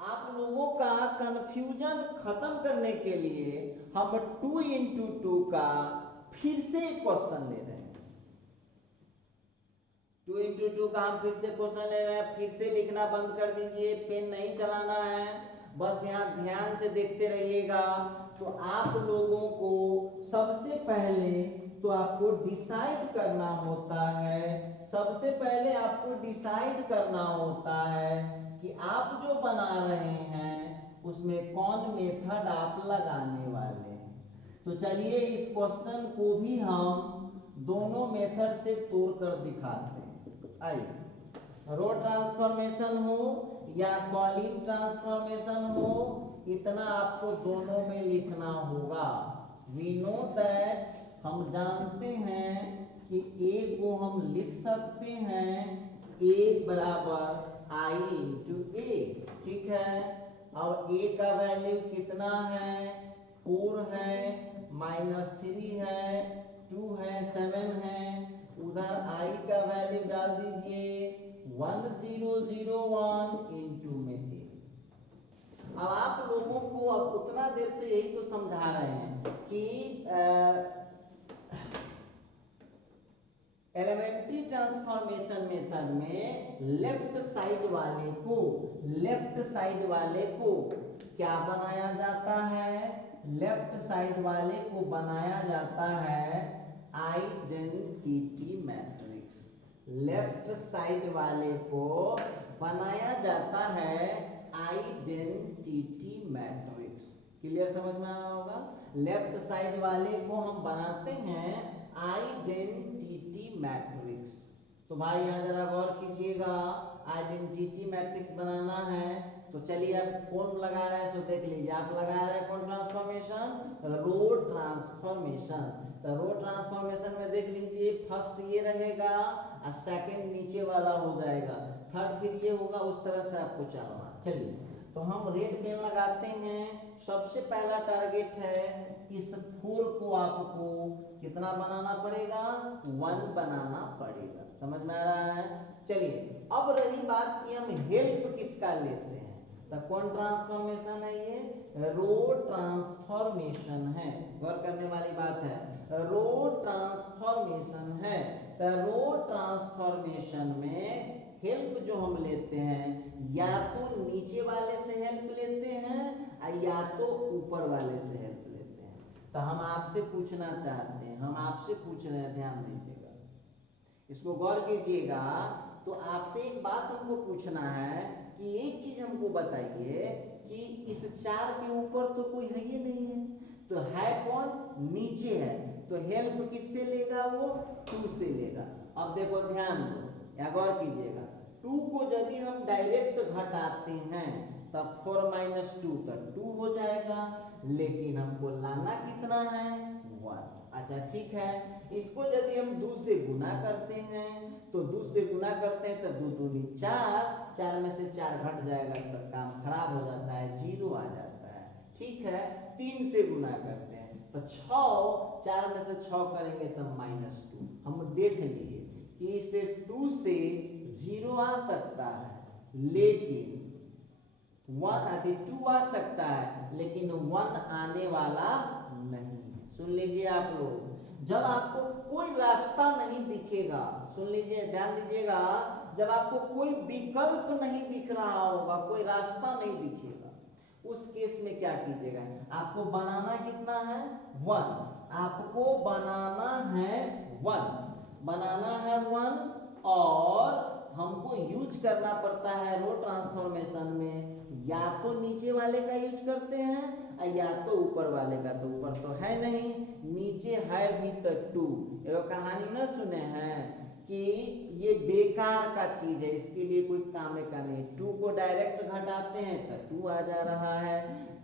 आप लोगों का कंफ्यूजन खत्म करने के लिए हम 2 into 2 का फिर से क्वेश्चन ले रहे हैं। 2 into 2 का हम फिर से क्वेश्चन ले रहे हैं। फिर से लिखना बंद कर दीजिए, पेन नहीं चलाना है, बस यहाँ ध्यान से देखते रहिएगा। तो आप लोगों को सबसे पहले तो आपको डिसाइड करना होता है, सबसे पहले आपको डिसाइड करना होता है कि आप जो बना रहे हैं उसमें कौन मेथड आप लगाने वाले हैं। तो चलिए इस क्वेश्चन को भी हम दोनों मेथड से तोड़ कर दिखाते हैं। आइए, रो ट्रांसफॉर्मेशन हो या कॉलम ट्रांसफॉर्मेशन हो, इतना आपको दोनों में लिखना होगा। वी नो दैट, हम जानते हैं कि ए को हम लिख सकते हैं ए बराबर आई इंटू ए, ठीक है। अब ए का वैल्यू कितना है, 4 है, -3 है, 2 है, 7 है। उधर आई का वैल्यू डाल दीजिए 1001 इंटू में ए। अब आप लोगों को अब उतना देर से यही तो समझा रहे हैं कि एलिमेंट्री ट्रांसफॉर्मेशन मेथड में लेफ्ट साइड वाले को क्या बनाया जाता है, लेफ्ट साइड वाले को बनाया जाता है आइडेंटिटी मैट्रिक्स। लेफ्ट साइड वाले को बनाया जाता है आइडेंटिटी मैट्रिक्स। क्लियर, समझ में आ रहा होगा। लेफ्ट साइड वाले को हम बनाते हैं आइडेंटिटी मैट्रिक्स। तो भाई यहाँ जरा गौर कीजिएगा, आइडेंटिटी मैट्रिक्स बनाना है तो चलिए अब कौन लगा रहे हैं सो देख लीजिए। आप लगा रहे हैं कौन ट्रांसफॉर्मेशन, रो ट्रांसफॉर्मेशन। तो रो ट्रांसफॉर्मेशन में देख लीजिए, फर्स्ट ये रहेगा और सेकंड नीचे वाला हो जाएगा, थर्ड फिर ये होगा, उस तरह से आपको चलना। चलिए तो हम रेड पेन लगाते हैं। सबसे पहला टारगेट है इस 4 को आपको कितना बनाना पड़ेगा, 1 बनाना पड़ेगा। समझ में आ रहा है। चलिए अब रही बात कि हम हेल्प किसका लेते हैं, तो कौन ट्रांसफॉर्मेशन है, ये रो ट्रांसफॉर्मेशन है। गौर करने वाली बात है, रो ट्रांसफॉर्मेशन है। तो रो ट्रांसफॉर्मेशन में हेल्प जो हम लेते हैं या तो नीचे वाले से हेल्प लेते हैं या तो ऊपर वाले से हेल्प लेते हैं। तो हम आपसे पूछना चाहते हैं, हम आपसे पूछ रहे हैं, ध्यान दीजिएगा, इसको गौर कीजिएगा। तो आपसे एक बात हमको पूछना है कि एक चीज हमको बताइए कि इस 4 के ऊपर तो कोई है ही नहीं है, तो है कौन, नीचे है। तो हेल्प किससे लेगा, वो 2 से लेगा। अब देखो ध्यान दो या गौर कीजिएगा, 2 को यदि हम डायरेक्ट घटाते हैं तब 4 - 2 तक 2 हो जाएगा, लेकिन हमको लाना कितना है, 1। अच्छा ठीक है, इसको यदि हम 2 से गुना करते हैं तो 2 से गुना करते हैं तो 2 दूनी 4, 4 में से 4 घट जाएगा तो काम खराब हो जाता है, 0 आ जाता है। ठीक है, 3 से गुना करते हैं तो 6, 4 में से 6 करेंगे तो -2। हम देख लिए कि इसे 2 से 0 आ सकता है, लेकिन 2 आ सकता है, लेकिन 1 आने वाला नहीं। सुन लीजिए आप लोग, जब आपको कोई रास्ता नहीं दिखेगा, सुन लीजिए, ध्यान दीजिएगा, जब आपको कोई विकल्प नहीं दिख रहा होगा, कोई रास्ता नहीं दिखेगा, उस केस में क्या कीजिएगा, आपको बनाना कितना है, 1। आपको बनाना है 1, बनाना है 1, और हमको यूज करना पड़ता है रो ट्रांसफॉर्मेशन में, या तो नीचे वाले का यूज करते हैं या तो ऊपर वाले का। तो ऊपर तो है नहीं, नीचे है भी तो 2। एगो कहानी ना सुने हैं कि ये बेकार का चीज है, इसके लिए कोई काम का नहीं। 2 को डायरेक्ट घटाते हैं तो 2 आ जा रहा है,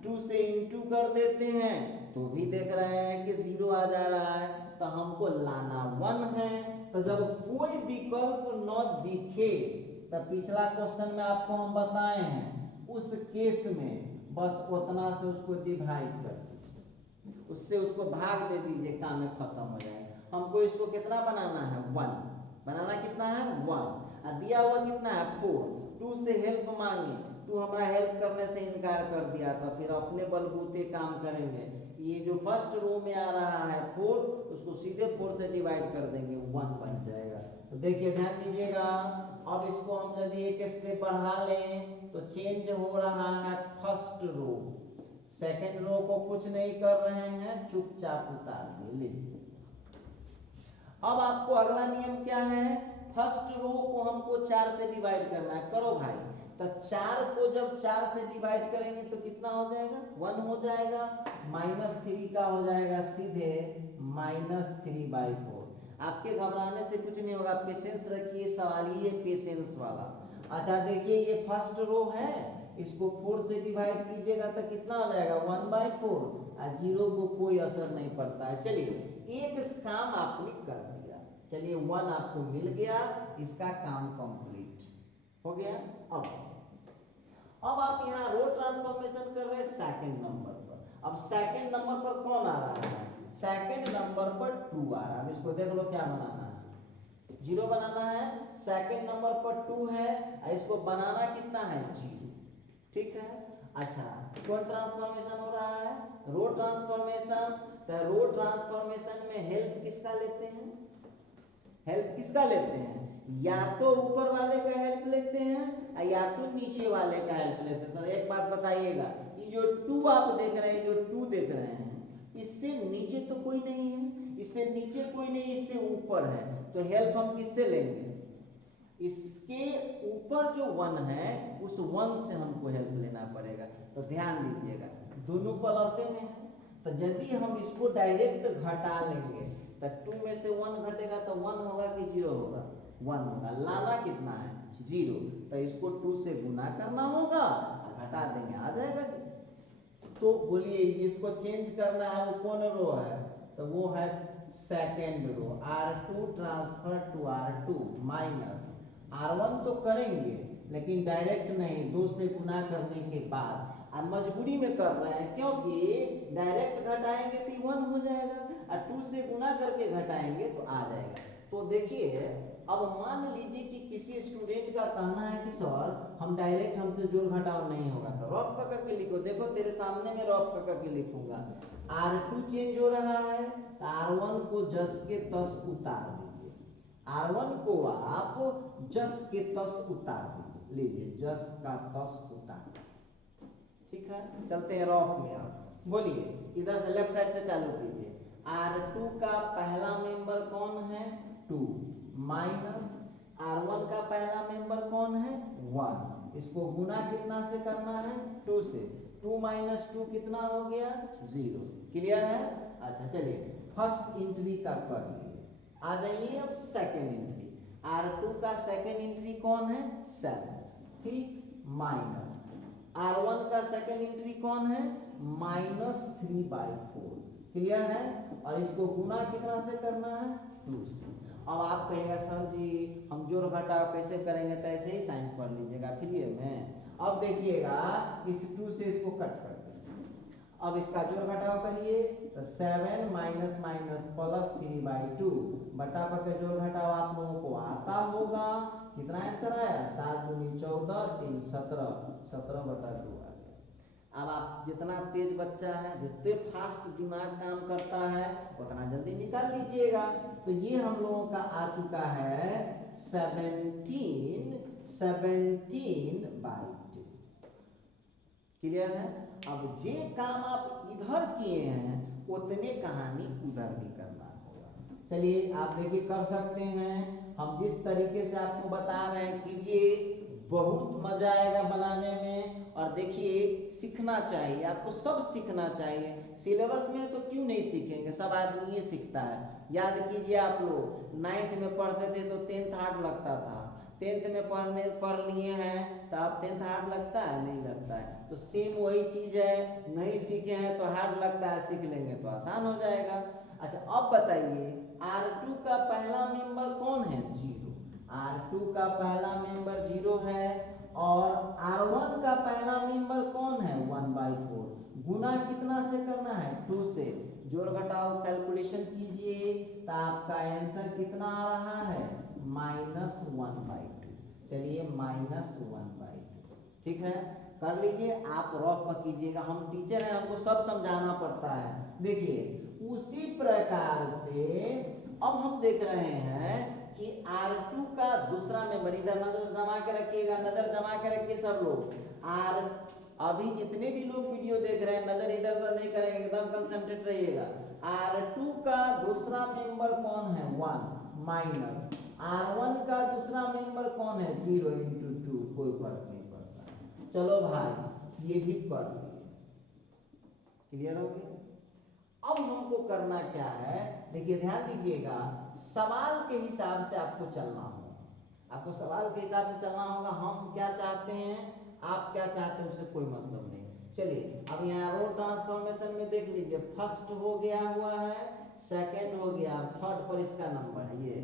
2 से इंटू कर देते हैं तो भी देख रहे हैं कि 0 आ जा रहा है। तो हमको लाना 1 है। तो जब कोई विकल्प न दिखे, तब पिछला क्वेश्चन में आपको हम बताए हैं, उस केस में बस उतना से उसको डिवाइड कर दीजिए, उससे उसको भाग दे दीजिए, काम में खत्म हो जाएगा। हमको इसको कितना बनाना है, 1 बनाना, कितना है 1, और दिया हुआ कितना है 4। टू से हेल्प मांगे, टू हमारा हेल्प करने से इनकार कर दिया था, फिर अपने बलबूते काम करेंगे। ये जो फर्स्ट रो में आ रहा है 4, उसको सीधे 4 से डिवाइड कर देंगे, 1 बन जाएगा। तो देखिए ध्यान दीजिएगा, अब इसको हम यदि एक स्टेप बढ़ा लें तो चेंज हो रहा है फर्स्ट रो, सेकेंड रो को कुछ नहीं कर रहे हैं, चुपचाप उतार लीजिए। अब आपको अगला नियम क्या है, फर्स्ट रो को हमको 4 से डिवाइड करना है, करो भाई। तो 4 को जब 4 से डिवाइड करेंगे तो कितना हो जाएगा, 1 हो जाएगा, -3 का हो जाएगा सीधे -3/4। आपके घबराने से कुछ नहीं होगा, पेशेंस रखिए, सवाल ये पेशेंस वाला। अच्छा देखिए ये फर्स्ट रो है, इसको 4 से डिवाइड कीजिएगा तो कितना हो जाएगा, 1/4, और 0 को कोई असर नहीं पड़ता है। चलिए एक काम आपने कर दिया, चलिए 1 आपको मिल गया, इसका काम कंप्लीट हो गया। अब आप यहाँ रो ट्रांसफॉर्मेशन कर रहे हैं सेकंड नंबर पर। अब सेकंड नंबर पर कौन आ रहा है, सेकंड नंबर पर 2 आ रहा है। अब इसको देख लो क्या बनाना है, 0 बनाना है। सेकंड नंबर पर 2 है, इसको बनाना कितना है, 0, ठीक है। अच्छा कौन ट्रांसफॉर्मेशन हो रहा है, रो ट्रांसफॉर्मेशन। तो रो ट्रांसफॉर्मेशन में हेल्प किसका लेते हैं, हेल्प किसका लेते हैं, या तो ऊपर वाले का हेल्प लेते हैं या तो नीचे वाले का हेल्प लेते हैं। तो एक बात बताइएगा, ये जो 2 आप देख रहे हैं, जो 2 देख रहे हैं, इससे नीचे तो कोई नहीं है, इससे नीचे कोई नहीं, इससे ऊपर है, तो हेल्प हम किससे लेंगे, इसके ऊपर जो 1 है उस 1 से हमको हेल्प लेना पड़ेगा। तो ध्यान दीजिएगा दोनों प्लस में है, तो यदि हम इसको डायरेक्ट घटा लेंगे तो 2 में से 1 घटेगा तो 1 होगा कि 0 होगा, 1 होगा। लाना कितना है, 0, तो इसको 2 से गुना करना होगा, घटा देंगे आ जाएगा। तो बोलिए इसको चेंज करना है, वो कौन रो है, तो वो है second row. R2 transfer to R2 minus R1 तो करेंगे लेकिन डायरेक्ट नहीं, 2 से गुना करने के बाद। अब मजबूरी में कर रहे हैं क्योंकि डायरेक्ट घटाएंगे तो 1 हो जाएगा, और 2 से गुना करके घटाएंगे तो आ जाएगा। तो देखिए अब मान लीजिए कि किसी स्टूडेंट का कहना है कि सर हम डायरेक्ट, हमसे जोड़ घटाव नहीं होगा, तो रफ पकड़ के लिखो। देखो तेरे सामने में रफ पकड़ के लिखूंगा, R2 चेंज हो रहा है तो R1 को जस के तस उतार दीजिए, R1 को आप जस के तस उतार लीजिए, जस का तस उतार, ठीक है। चलते हैं रफ में, आप बोलिए इधर से लेफ्ट साइड से चालू कीजिए। R2 का पहला मेंबर कौन है, 2, माइनस R1 का पहला मेंबर कौन है, 1। इसको गुना कितना से करना है, 2 से, 2 माइनस 2 कितना हो गया, 0। क्लियर है। अच्छा चलिए फर्स्ट एंट्री का कर लिए, आ जाइए अब सेकेंड एंट्री। R2 का सेकेंड एंट्री कौन है, 7, ठीक, माइनस R1 का सेकेंड एंट्री कौन है, -3/4। क्लियर है। और इसको गुना कितना से करना है, 2 से। अब आप कहेंगे सर जी हम जोड़ घटाव कैसे करेंगे, तो ऐसे ही साइंस पढ़ लीजिएगा फ्री में। अब देखिएगा इस 2 से इसको कट कर दीजिए, अब इसका जोड़ घटाव करिए तो 7 माइनस माइनस +3/2 बटा के जोड़ घटाव आप लोगों को आता होगा। कितना आंसर आया, 7 दूनी 14, 3 17, 17/2 आ गया। अब आप जितना तेज बच्चा है, जितने फास्ट दिमाग काम करता है, उतना जल्दी निकाल लीजिएगा। तो ये हम लोगों का आ चुका है 17/2। क्लियर है। अब ये काम आप इधर किए हैं, उतने कहानी उधर भी करना होगा। चलिए आप देखिए कर सकते हैं, हम जिस तरीके से आपको बता रहे हैं कीजिए, बहुत मजा आएगा बनाने में। और देखिए सीखना चाहिए, आपको सब सीखना चाहिए। सिलेबस में तो क्यों नहीं सीखेंगे, सब आदमी ये सीखता है। याद कीजिए आप लोग 9th में पढ़ते थे तो 10th हार्ड लगता था, 10th में पढ़ लिए हैं तो आप 10th हार्ड लगता है, नहीं लगता है। तो सेम वही चीज है, नहीं सीखे हैं तो हार्ड लगता है, सीख लेंगे तो आसान हो जाएगा। अच्छा अब बताइए R2 का पहला मेंबर कौन है, 0। R2 का पहला मेंबर 0 है, और R1 का पहला मेंबर कौन है, 1/4। गुना कितना से करना है, 2 से। जोड़ घटाव कैलकुलेशन कीजिए तो आपका आंसर कितना आ रहा है, -1/2। चलिए -1/2, ठीक है, कर लीजिए। आप रफ पर कीजिएगा, हम टीचर हैं, हमको सब समझाना पड़ता है। देखिए उसी प्रकार से अब हम देख रहे हैं कि R2 का दूसरा मेंबर, इधर नजर जमा के रखिएगा, नजर जमा के रखिए सब लोग। आर अभी जितने भी लोग वीडियो देख रहे हैं नजर इधर उधर नहीं करेंगे, एकदम कंसंट्रेट रहिएगा। R2 का दूसरा मेंबर कौन है 1 माइनस R1 का दूसरा मेंबर कौन है 0 × 2, कोई फर्क नहीं पड़ता। चलो भाई ये भी कर लिए, क्लियर हो गया। अब हमको करना क्या है, देखिए ध्यान दीजिएगा, सवाल के हिसाब से आपको चलना होगा। आपको सवाल के हिसाब से चलना होगा। हम क्या चाहते हैं, आप क्या चाहते हैं, उससे कोई मतलब नहीं। चलिए अब यहाँ रो ट्रांसफॉर्मेशन में देख लीजिए, फर्स्ट हो गया हुआ है, सेकंड हो गया, थर्ड पर इसका नंबर है, ये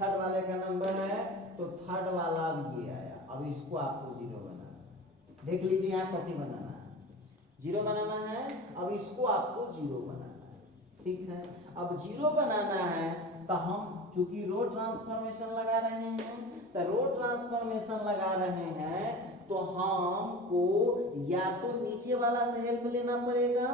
थर्ड वाले का नंबर है, तो थर्ड वाला ये आया। अब इसको आपको 0 बनाना है। देख लीजिए यहाँ कॉपी बनाना है, 0 बनाना है। अब इसको आपको 0 बनाना है, ठीक है। अब 0 बनाना है तो हम चूंकि रो ट्रांसफॉर्मेशन लगा रहे हैं, तो रो ट्रांसफॉर्मेशन लगा रहे हैं तो हमको या तो नीचे वाला से हेल्प लेना पड़ेगा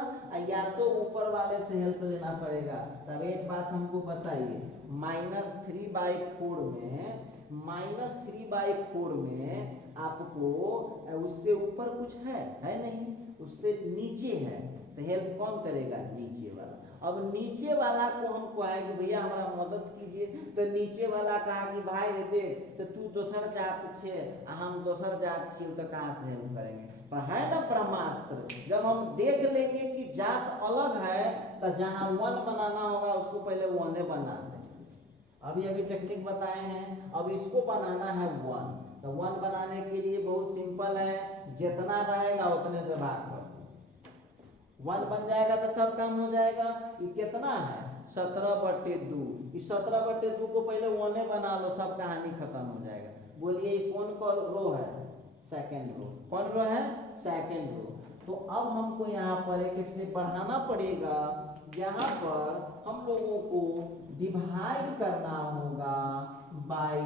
या तो ऊपर वाले से हेल्प लेना पड़ेगा। तब एक बात हमको बताइए, -3/4 में आपको उससे ऊपर कुछ है नहीं, उससे नीचे है, तो हेल्प कौन करेगा, नीचे वाला। अब नीचे वाला को हम कहे कि भैया हमारा मदद कीजिए, तो नीचे वाला कहा कि भाई देख से तू दोसर जात छे हम दोसर जात छी, तो कहाँ से हेल्प करेंगे। पर है ना ब्रह्मास्त्र, जब हम देख लेंगे कि जात अलग है तो जहाँ 1 बनाना होगा उसको पहले 1 बना देंगे। अभी टेक्निक बताए हैं। अब इसको बनाना है 1, तो 1 बनाने के लिए बहुत सिंपल है, जितना रहेगा उतने से भाग कर 1 बन जाएगा तो सब काम हो जाएगा। ये कितना है 17/2, इस 17/2 को पहले 1 बना लो, सब कहानी खत्म हो जाएगा। बोलिए ये कौन रो है, सेकंड रो। कौन रो है, सेकंड रो। तो अब हमको यहाँ पर एक स्टेप बढ़ाना पड़ेगा, यहाँ पर हम लोगों को डिवाइड करना होगा by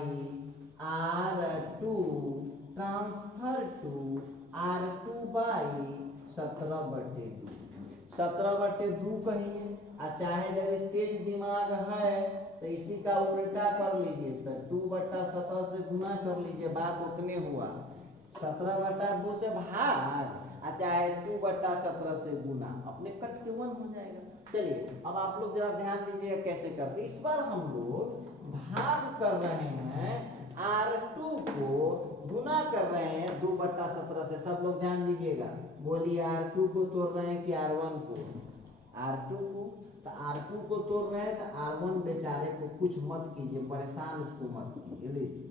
R2 transfer to R2 by 17/2। 17/2 कहिए, चाहे यदि तेज दिमाग है तो इसी का उल्टा कर लीजिए, तो 2/17 से गुना कर लीजिए, बात उतने हुआ। 17/2 से भाग, चाहे 2/17 से गुना, अपने कट के 1 हो जाएगा। चलिए अब आप लोग जरा ध्यान दीजिएगा कैसे करते। इस बार हम लोग भाग कर रहे हैं, R2 को गुना कर रहे हैं 2/17 से। सब लोग ध्यान दीजिएगा, बोलिए R2 को तोड़ रहे हैं कि R1 को, R2 को। तो R2 को तोड़ रहे हैं तो R1 बेचारे को कुछ मत कीजिए, परेशान उसको मत कीजिए। लीजिए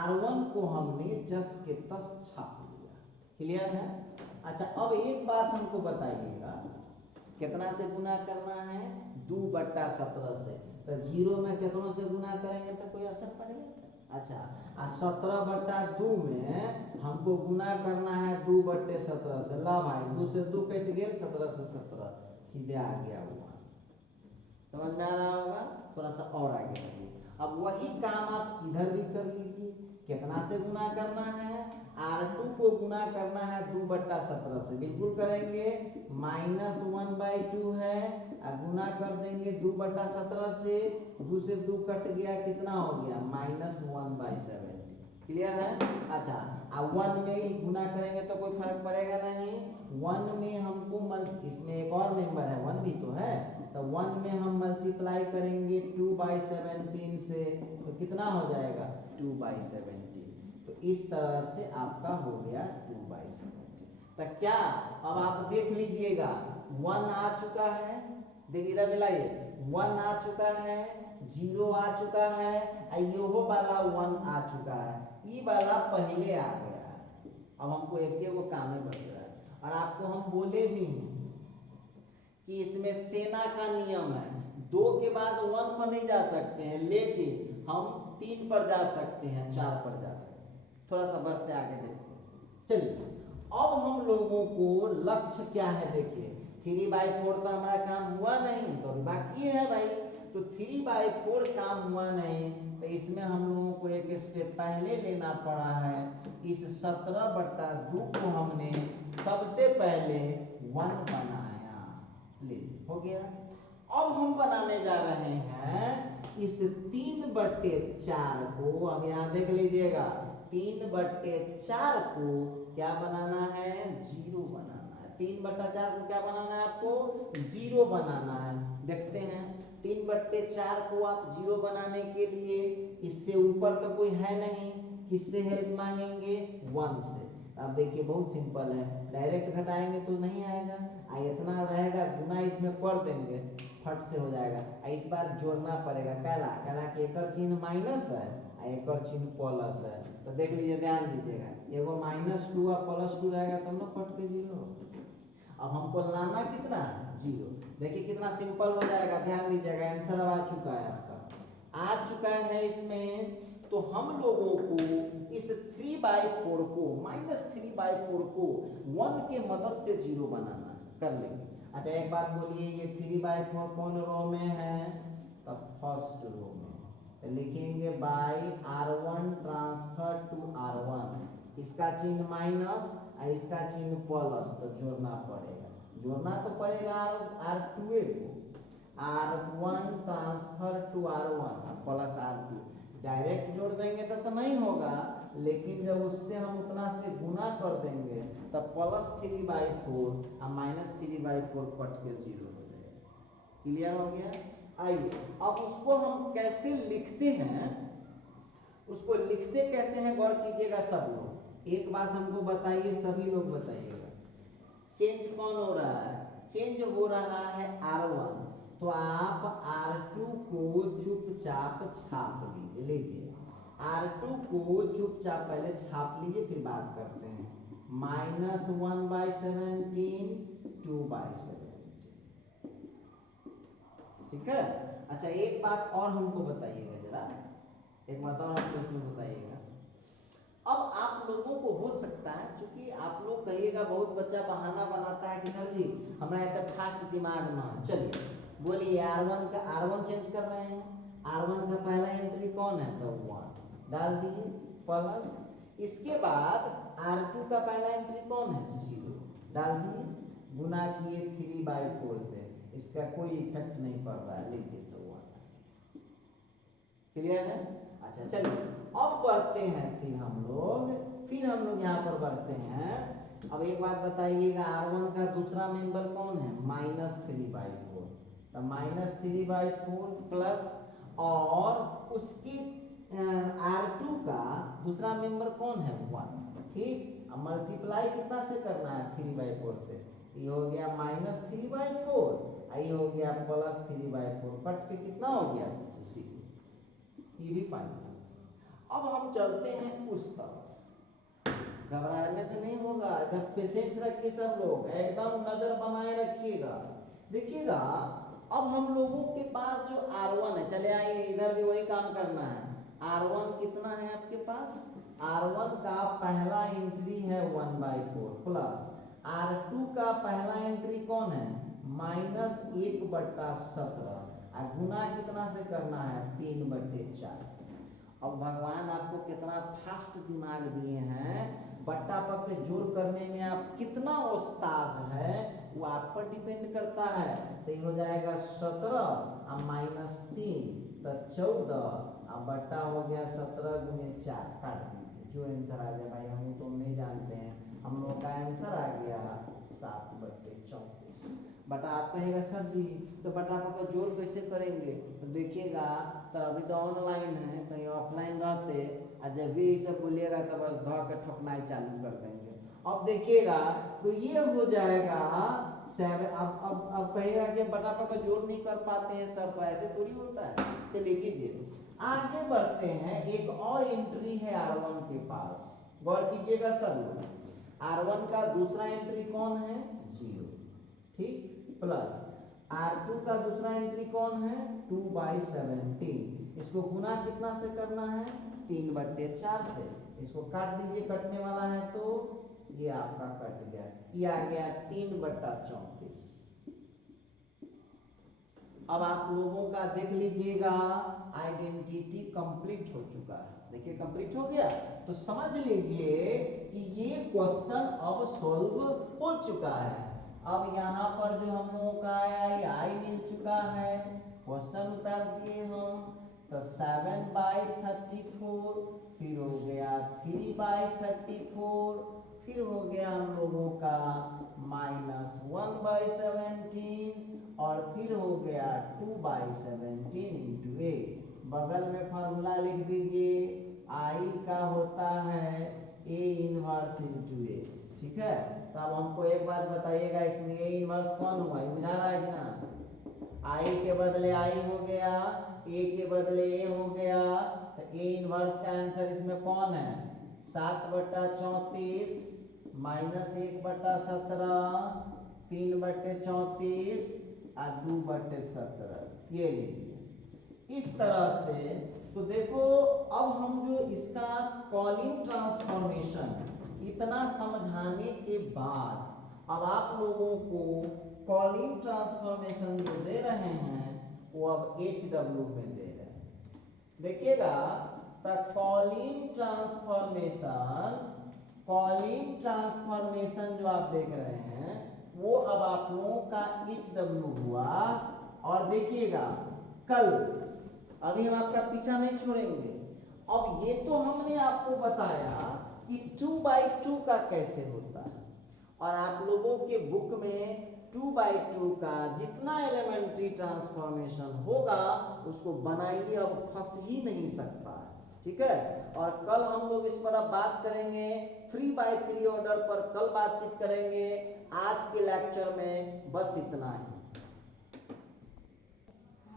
R1 को हमने जस के तस छाप लिया, क्लियर है। अच्छा अब एक बात हमको बताइएगा, कितना से गुना करना है, 2/17 से। तो 0 में कितनों से गुना करेंगे तो कोई असर पड़ेगा। अच्छा 17/2 में हमको गुना करना है 2/17 से। ला भाई 2 से 2 कट गया, 17 से 17 सीधे आ गया हुआ। समझ में आ रहा होगा, थोड़ा सा और आगे बढ़िए। अब वही काम आप इधर भी कर लीजिए। कितना से गुना करना है, R2 को गुना करना है 2/17 से, बिल्कुल करेंगे। -1/2 है, गुना कर देंगे 2/17 से, 2 से 2 कट गया, कितना हो गया -1/70। क्लियर है। अच्छा अब 1 में ही गुना करेंगे तो कोई फर्क पड़ेगा नहीं। 1 में हमको इसमें एक और मेंबर है, 1 भी तो है, तो 1 में हम मल्टीप्लाई करेंगे 2/17 से, तो कितना हो जाएगा 2/17। तो इस तरह से आपका हो गया 2/17। तो क्या अब आप देख लीजिएगा 1 आ चुका है, देखिए इधर मिलाइए, 1 आ चुका है, 0 आ चुका है, यो वाला 1 आ चुका है, ये वाला पहले आ गया है। अब हमको एक वो काम ही बच रहा है। और आपको हम बोले भी हैं कि इसमें सेना का नियम है, 2 के बाद 1 पर नहीं जा सकते हैं, लेकिन हम 3 पर जा सकते हैं, 4 पर जा सकते हैं। थोड़ा सा बढ़ते आगे देखते हैं। चलिए अब हम लोगों को लक्ष्य क्या है, देखिए 3/4 तो हमारा काम हुआ नहीं, तो अभी बाकी है भाई। तो 3/4 काम हुआ नहीं, तो इसमें हम लोगों को एक स्टेप पहले लेना पड़ा है। इस 17/2 को हमने सबसे पहले 1 बनाया, ले हो गया। अब हम बनाने जा रहे हैं इस 3/4 को, अब यहाँ देख लीजिएगा 3/4 को क्या बनाना है, 0 बनाना है। 3/4 को क्या बनाना है आपको, 0 बनाना है। देखते हैं 3/4 को आप 0 बनाने के लिए इससे ऊपर तो कोई है नहीं, किससे हेल्प मांगेंगे, 1 से। अब देखिए बहुत सिंपल है, डायरेक्ट घटाएंगे तो नहीं आएगा, इतना रहेगा, गुना इसमें कर देंगे, फट से हो जाएगा। इस बार जोड़ना पड़ेगा, कहला कि एक चिन्ह माइनस है और एक चिन्ह प्लस है। तो देख लीजिए, ध्यान दीजिएगा, एगो -2 और +2 रहेगा तब ना कट के 0। अब हमको लाना कितना, 0। देखिए कितना सिंपल हो जाएगा, ध्यान दीजिएगा, आंसर आ चुका है आपका, आ चुका है इसमें। तो हम लोगों को इस 3/4 को -3/4 को 1 के मदद से 0 बनाना कर लेंगे। अच्छा एक बात बोलिए, ये 3/4 कौन रो में है, तो फर्स्ट रो में, तो लिखेंगे bye R1 transfer to R1, इसका चिन्ह माइनस और इसका चिन्ह प्लस, तो जोड़ना तो पड़ेगा R2 को, R1 transfer to R1 plus R2, direct जोड़ देंगे तो नहीं होगा, लेकिन जब उससे हम उतना से गुना कर देंगे तब +3/4 और -3/4 कट के 0 हो जाएगा। क्लियर हो गया। आइए अब उसको हम कैसे लिखते हैं, उसको लिखते कैसे हैं गौर कीजिएगा सब लोग। एक बात हमको बताइए, सभी लोग बताइएगा, चेंज कौन हो रहा है, चेंज हो रहा है R1, तो आप R2 को चुपचाप छाप लीजिए, R2 को चुपचाप पहले छाप लीजिए, फिर बात करते हैं। -1/17 2/17, ठीक है। अच्छा एक बात और हमको बताइएगा जरा, एक बात और हमको इसमें बताइएगा। अब आप लोगों को हो सकता है, क्योंकि आप लोग कहिएगा, बहुत बच्चा बहाना बनाता है कि सर जी हमारा इतना फास्ट दिमाग ना, चलिए बोलिए R1 चेंज कर रहे हैं, R1 का पहला एंट्री कौन है, तो 1 डाल दिए, प्लस इसके बाद R2 का पहला एंट्री कौन है, 0 डाल दिए, गुना किए 3/4 से, इसका कोई इफेक्ट नहीं पड़ रहा है, लीजिए तो 1। क्लियर है। अच्छा चलिए अब बढ़ते हैं, फिर हम लोग यहाँ पर बढ़ते हैं। अब एक बात बताइएगा, R1 का दूसरा मेंबर कौन है, -3/4, तो -3/4 प्लस, और उसकी R2 का दूसरा मेंबर कौन है, 1, ठीक। अब मल्टीप्लाई कितना से करना है, 3/4 से, ये हो गया -3/4, ये हो गया +3/4, कट के कितना हो गया, 0, ये भी फाइनल। अब हम चलते हैं उस तरफ, घबराने से नहीं होगा, इधर पेशेंस रखिए सब लोग, एकदम नजर बनाए रखिएगा। देखिएगा अब हम लोगों के पास जो R1 है, चले आइए इधर भी वही काम करना है। R1 कितना है आपके पास, R1 का पहला एंट्री है 1/4 प्लस R2 का पहला एंट्री कौन है, -1/17, गुना कितना से करना है, 3/4 से। अब भगवान आपको कितना फास्ट दिमाग दिए हैं, बट्टा पक्के जोड़ करने में आप कितना उस्ताद है, वो आप पर डिपेंड करता है। तो ये हो जाएगा 17 और -3 तो 14, अब बट्टा हो गया 17 × 4, काट दीजिए, जो आंसर आ जाए भाई, हम तो नहीं जानते हैं, हम लोग का आंसर आ गया 7/34। बटा आप कहेगा सर जी तो बटा का जोड़ कैसे करेंगे, तो देखिएगा, तो अभी तो ऑनलाइन है, कहीं ऑफलाइन रहते और जब भी इसे बोलिएगा तो बस धो के ठोकनाई चालू कर देंगे। अब देखिएगा तो ये हो जाएगा 7। अब कहेगा कि बटा का जोड़ नहीं कर पाते हैं सर, तो ऐसे थोड़ी होता है। चलिए कीजिए, आगे बढ़ते हैं, एक और एंट्री है R1 के पास, गौर कीजिएगा सब लोग, R1 का दूसरा एंट्री कौन है, 0, ठीक, प्लस R2 का दूसरा एंट्री कौन है, 2/17, इसको गुना कितना से करना है, 3/4 से, इसको काट दीजिए, कटने वाला है तो ये आपका कट गया, ये आ गया 3/34। अब आप लोगों का देख लीजिएगा आइडेंटिटी कंप्लीट हो चुका है। देखिए कंप्लीट हो गया, तो समझ लीजिए कि ये क्वेश्चन अब सॉल्व हो चुका है। अब यहाँ पर जो हम लोगों का आया आई मिल चुका है, क्वेश्चन उतार दिए हम, तो 7/34, फिर हो गया 3/34, फिर हो गया हम लोगों का -1/17, और फिर हो गया 2/17 इंटू ए। बगल में फॉर्मूला लिख दीजिए, आई का होता है ए इनवर्स इंटू ए। ठीक है, तो अब हमको एक बात बताइएगा, इसमें ए इनवर्स कौन हुआ, बुझा रहा है कि ना? आई के बदले आई हो गया, ए के बदले ए हो गया, तो ए इनवर्स का आंसर इसमें कौन है? 7/34 -1/17, 3/34 और 2/17, ये लीजिए। इस तरह से तो देखो, अब हम जो इसका कॉलिंग ट्रांसफॉर्मेशन इतना समझाने के बाद अब आप लोगों को कॉलिंग ट्रांसफॉर्मेशन जो दे रहे हैं वो अब HW में दे रहे हैं। देखिएगा, तो कॉलिंग ट्रांसफॉर्मेशन जो आप देख रहे हैं वो अब आप लोगों का HW हुआ। और देखिएगा कल, अभी हम आपका पीछा नहीं छोड़ेंगे। अब ये तो हमने आपको बताया कि 2/2 का कैसे होता है, और आप लोगों के बुक में 2/2 का जितना एलिमेंट्री ट्रांसफॉर्मेशन होगा उसको बनाइए, अब फंस ही नहीं सकता है। ठीक है, और कल हम लोग इस पर अब बात करेंगे, 3/3 ऑर्डर पर कल बातचीत करेंगे। आज के लेक्चर में बस इतना है।